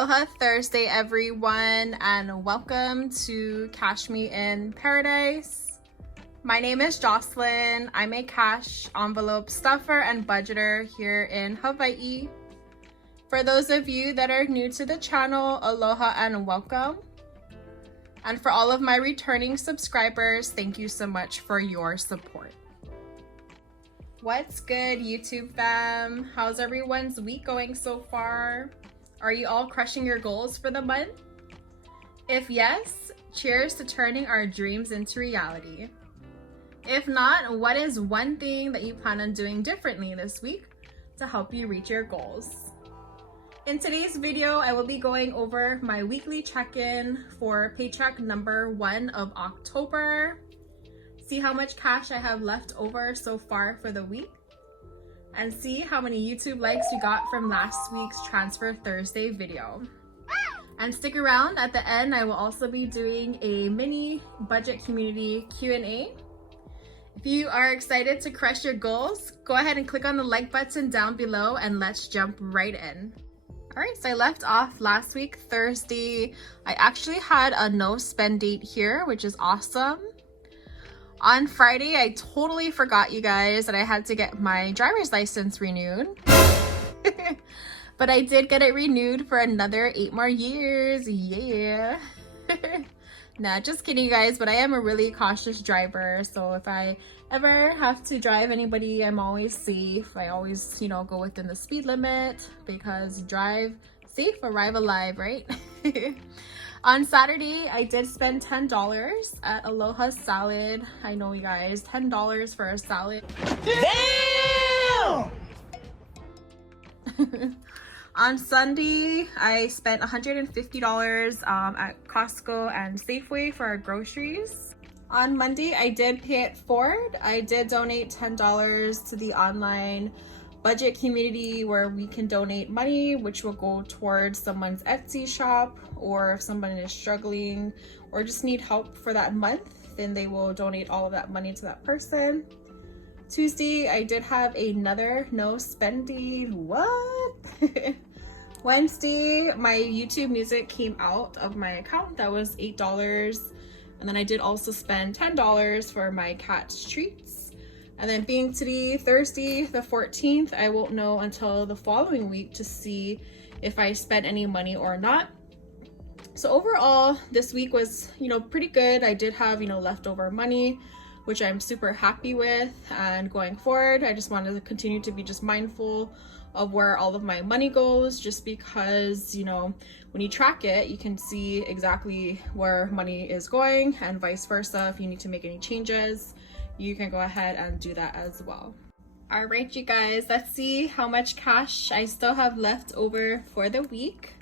Aloha Thursday, everyone, and welcome to Cashmeinparadise. My name is Jocelyn. I'm a cash envelope stuffer and budgeter here in Hawaii. For those of you that are new to the channel, aloha and welcome. And for all of my returning subscribers, thank you so much for your support. What's good, YouTube fam? How's everyone's week going so far? Are you all crushing your goals for the month? If yes, cheers to turning our dreams into reality. If not, what is one thing that you plan on doing differently this week to help you reach your goals? In today's video, I will be going over my weekly check-in for paycheck number 1 of October. See how much cash I have left over so far for the week, and see how many YouTube likes we got from last week's Transfer Thursday video. And stick around, at the end I will also be doing a mini budget community Q&A. If you are excited to crush your goals, go ahead and click on the like button down below and let's jump right in. Alright, so I left off last week Thursday. I actually had a no spend date here, which is awesome. On Friday, I totally forgot, you guys, that I had to get my driver's license renewed. But I did get it renewed for another 8 more years. Yeah. Nah, just kidding, you guys, but I am a really cautious driver. So if I ever have to drive anybody, I'm always safe. I always, go within the speed limit, because drive safe, arrive alive, right? On Saturday, I did spend $10 at Aloha Salad. I know, you guys, $10 for a salad. Damn! On Sunday, I spent $150 at Costco and Safeway for our groceries. On Monday, I did pay it forward. I did donate $10 to the online budget community where we can donate money, which will go towards someone's Etsy shop, or if someone is struggling or just need help for that month, then they will donate all of that money to that person. Tuesday, I did have another no spending. What? Wednesday, my YouTube music came out of my account. That was $8. And then I did also spend $10 for my cat's treats. And then being today, Thursday, the 14th, I won't know until the following week to see if I spent any money or not. So overall, this week was, pretty good. I did have, leftover money, which I'm super happy with. And going forward, I just wanted to continue to be just mindful of where all of my money goes, just because, when you track it, you can see exactly where money is going, and vice versa. If you need to make any changes, you can go ahead and do that as well. All right, you guys, let's see how much cash I still have left over for the week.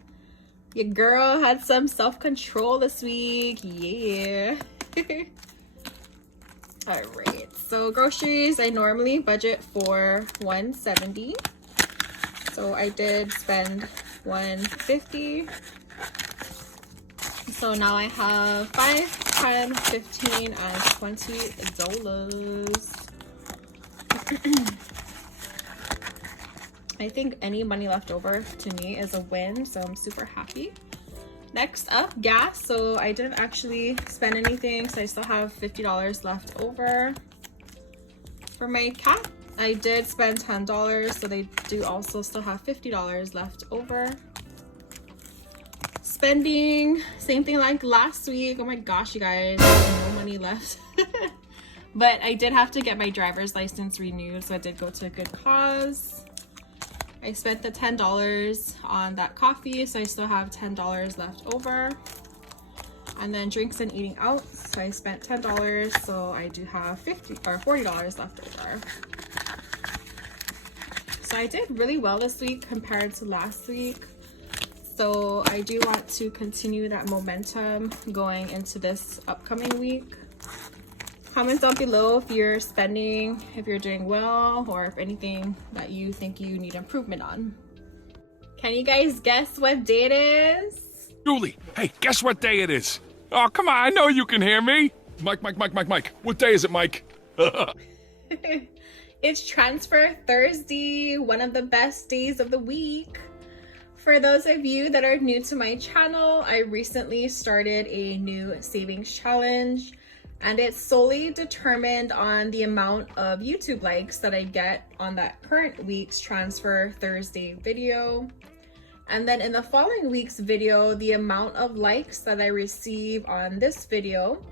Your girl had some self-control this week. Yeah. All right, so groceries, I normally budget for $170. So I did spend $150. So now I have $5, $10, $15, and $20. I think any money left over to me is a win, so I'm super happy. Next up, gas. So I didn't actually spend anything, so I still have $50 left over. For my cat, I did spend $10, so they do also still have $50 left over. Spending, same thing like last week. Oh my gosh, you guys, no money left. But I did have to get my driver's license renewed, so I did go to a good cause. I spent the $10 on that coffee, so I still have $10 left over. And then drinks and eating out, so I spent $10, so I do have $40 left over. So I did really well this week compared to last week. So I do want to continue that momentum going into this upcoming week. Comment down below if you're spending, if you're doing well, or if anything that you think you need improvement on. Can you guys guess what day it is? Julie, hey, guess what day it is? Oh, come on, I know you can hear me. Mike. What day is it, Mike? It's Transfer Thursday, one of the best days of the week. For those of you that are new to my channel, I recently started a new savings challenge, and it's solely determined on the amount of YouTube likes that I get on that current week's Transfer Thursday video. And then in the following week's video, the amount of likes that I receive on this video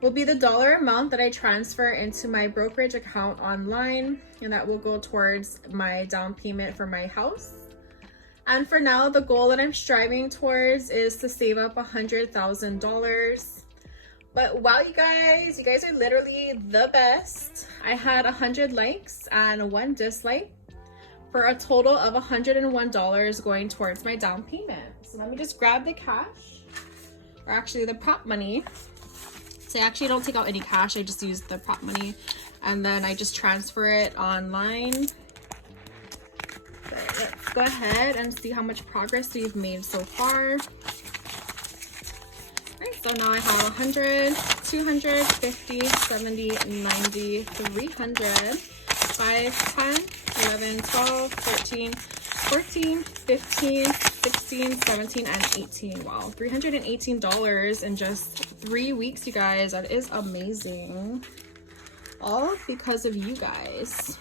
will be the dollar amount that I transfer into my brokerage account online, and that will go towards my down payment for my house. And for now, the goal that I'm striving towards is to save up $100,000. But wow, you guys are literally the best. I had 100 likes and 1 dislike for a total of $101 going towards my down payment. So let me just grab the cash, or actually the prop money. So I actually don't take out any cash, I just use the prop money, and then I just transfer it online. So let's go ahead and see how much progress we've made so far. So now I have 100, 200, 50, 70, 90, 300, 5, 10, 11, 12, 13, 14, 15, 16, 17, and 18. Wow, $318 in just 3 weeks, you guys. That is amazing. All because of you guys.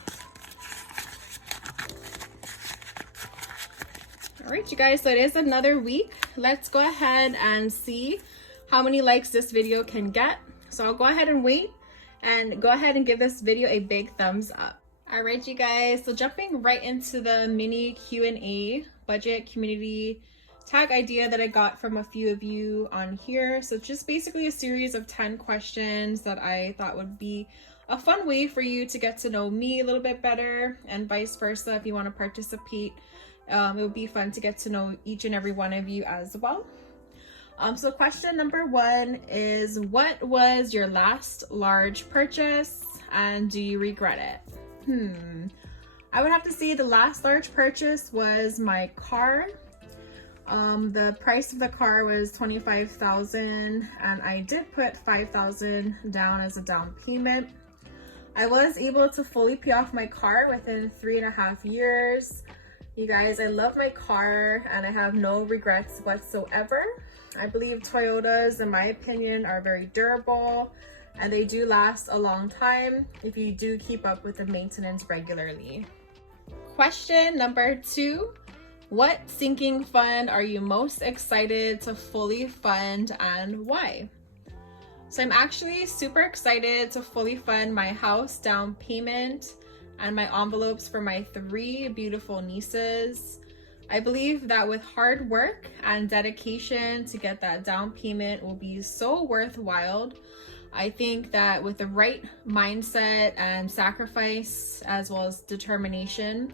All right, you guys, so it is another week. Let's go ahead and see how many likes this video can get. So I'll go ahead and wait, and go ahead and give this video a big thumbs up. All right, you guys, so jumping right into the mini Q&A budget community tag idea that I got from a few of you on here. So just basically a series of 10 questions that I thought would be a fun way for you to get to know me a little bit better, and vice versa. If you want to participate, it would be fun to get to know each and every one of you as well. So question number 1 is, what was your last large purchase and do you regret it? I would have to say the last large purchase was my car. The price of the car was $25,000, and I did put $5,000 down as a down payment. I was able to fully pay off my car within 3.5 years. You guys, I love my car and I have no regrets whatsoever. I believe Toyotas, in my opinion, are very durable, and they do last a long time if you do keep up with the maintenance regularly. Question number 2, what sinking fund are you most excited to fully fund and why? So I'm actually super excited to fully fund my house down payment and my envelopes for my 3 beautiful nieces. I believe that with hard work and dedication to get that down payment will be so worthwhile. I think that with the right mindset and sacrifice, as well as determination,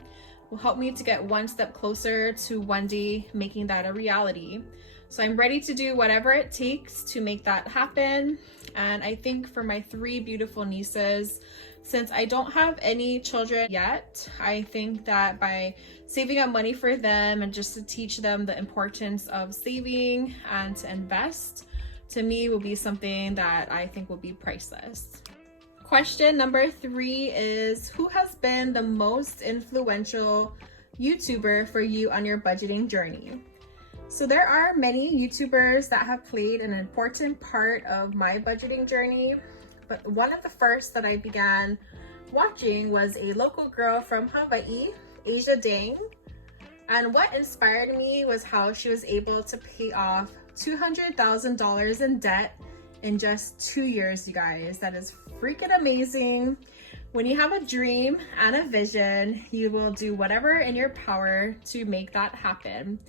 will help me to get one step closer to one day making that a reality. So I'm ready to do whatever it takes to make that happen. And I think for my 3 beautiful nieces, since I don't have any children yet, I think that by saving up money for them and just to teach them the importance of saving and to invest, to me will be something that I think will be priceless. Question number 3 is, who has been the most influential YouTuber for you on your budgeting journey? So there are many YouTubers that have played an important part of my budgeting journey, but one of the first that I began watching was a local girl from Hawaii, Asia Dang. And what inspired me was how she was able to pay off $200,000 in debt in just 2 years, you guys. That is freaking amazing. When you have a dream and a vision, you will do whatever in your power to make that happen.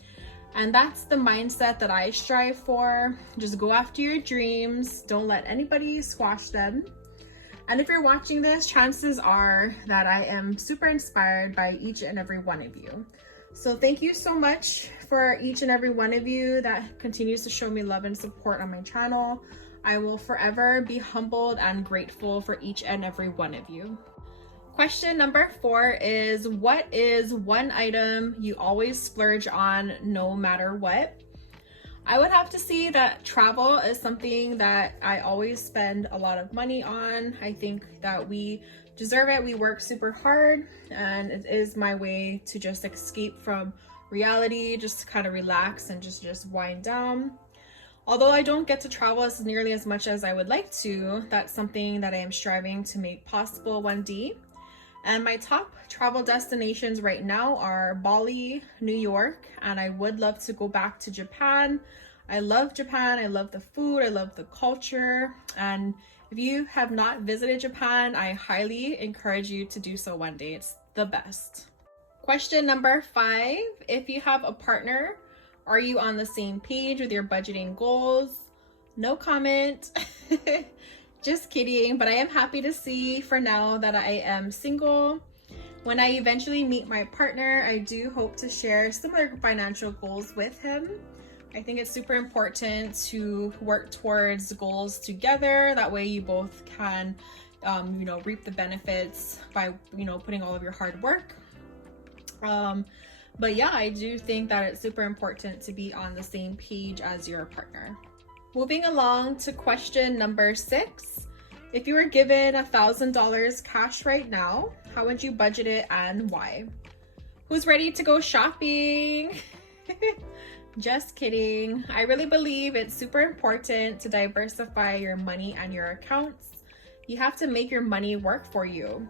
And that's the mindset that I strive for. Just go after your dreams. Don't let anybody squash them. And if you're watching this, chances are that I am super inspired by each and every one of you. So thank you so much for each and every one of you that continues to show me love and support on my channel. I will forever be humbled and grateful for each and every one of you. Question number 4 is, what is one item you always splurge on no matter what? I would have to say that travel is something that I always spend a lot of money on. I think that we deserve it. We work super hard, and it is my way to just escape from reality, just to kind of relax and just wind down. Although I don't get to travel as nearly as much as I would like to, that's something that I am striving to make possible one day. And my top travel destinations right now are Bali, New York, and I would love to go back to Japan. I love Japan. I love the food. I love the culture. And if you have not visited Japan, I highly encourage you to do so one day. It's the best. Question number 5. If you have a partner, are you on the same page with your budgeting goals? No comment. Just kidding, but I am happy to see for now that I am single. When I eventually meet my partner, I do hope to share similar financial goals with him. I think it's super important to work towards goals together. That way you both can, reap the benefits by, putting all of your hard work. But yeah, I do think that it's super important to be on the same page as your partner. Moving along to question number 6. If you were given $1,000 cash right now, how would you budget it and why? Who's ready to go shopping? Just kidding. I really believe it's super important to diversify your money and your accounts. You have to make your money work for you.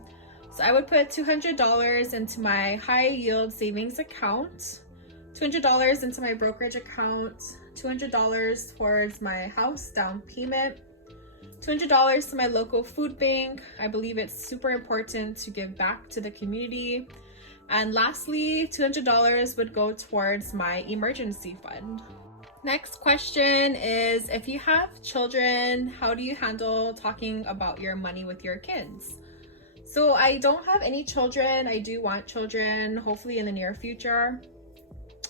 So I would put $200 into my high yield savings account, $200 into my brokerage account, $200 towards my house down payment, $200 to my local food bank. I believe it's super important to give back to the community. And lastly, $200 would go towards my emergency fund. Next question is, if you have children, how do you handle talking about your money with your kids? So I don't have any children. I do want children, hopefully in the near future.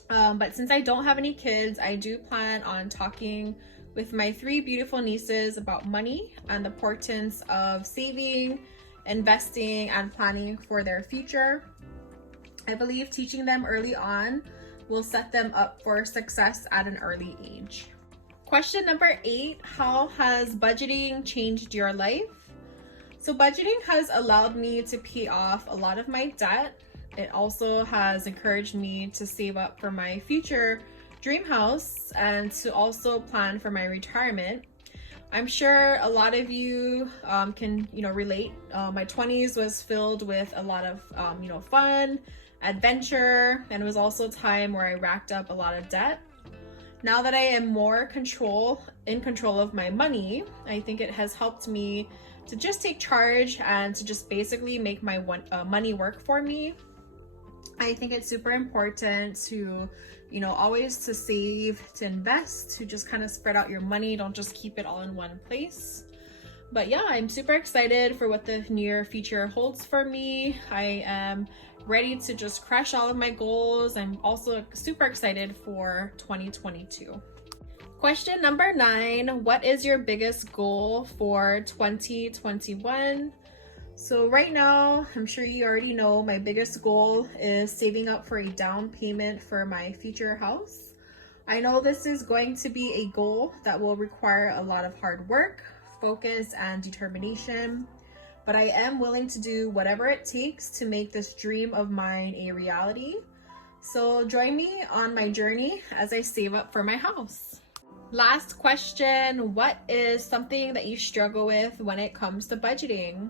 But since I don't have any kids, I do plan on talking with my 3 beautiful nieces about money and the importance of saving, investing, and planning for their future. I believe teaching them early on will set them up for success at an early age. Question number 8, how has budgeting changed your life? So budgeting has allowed me to pay off a lot of my debt. It also has encouraged me to save up for my future dream house and to also plan for my retirement. I'm sure a lot of you can relate. My 20s was filled with a lot of fun, adventure, and it was also a time where I racked up a lot of debt. Now that I am more in control of my money, I think it has helped me to just take charge and to just basically make my money work for me. I think it's super important to, always to save, to invest, to just kind of spread out your money. Don't just keep it all in one place. But yeah, I'm super excited for what the near future holds for me. I am ready to just crush all of my goals. I'm also super excited for 2022. Question number 9, what is your biggest goal for 2021? So right now, I'm sure you already know my biggest goal is saving up for a down payment for my future house. I know this is going to be a goal that will require a lot of hard work, focus, and determination, but I am willing to do whatever it takes to make this dream of mine a reality. So join me on my journey as I save up for my house. Last question, what is something that you struggle with when it comes to budgeting?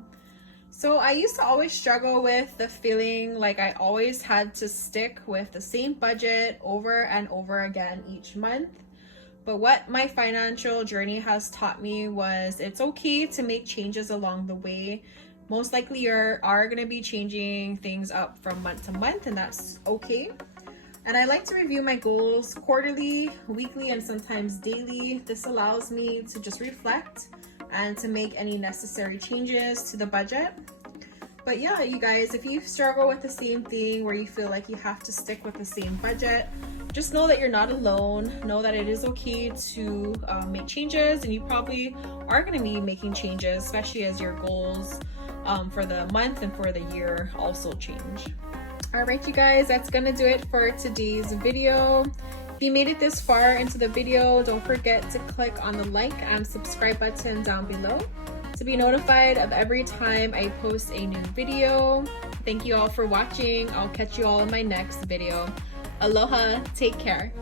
So I used to always struggle with the feeling like I always had to stick with the same budget over and over again each month. But what my financial journey has taught me was it's okay to make changes along the way. Most likely you are going to be changing things up from month to month, and that's okay. And I like to review my goals quarterly, weekly, and sometimes daily. This allows me to just reflect and to make any necessary changes to the budget. But yeah, you guys, if you struggle with the same thing where you feel like you have to stick with the same budget, just know that you're not alone. Know that it is okay to make changes, and you probably are going to be making changes, especially as your goals for the month and for the year also change. All right, you guys, that's gonna do it for today's video. If you made it this far into the video, don't forget to click on the like and subscribe button down below to be notified of every time I post a new video. Thank you all for watching. I'll catch you all in my next video. Aloha, take care.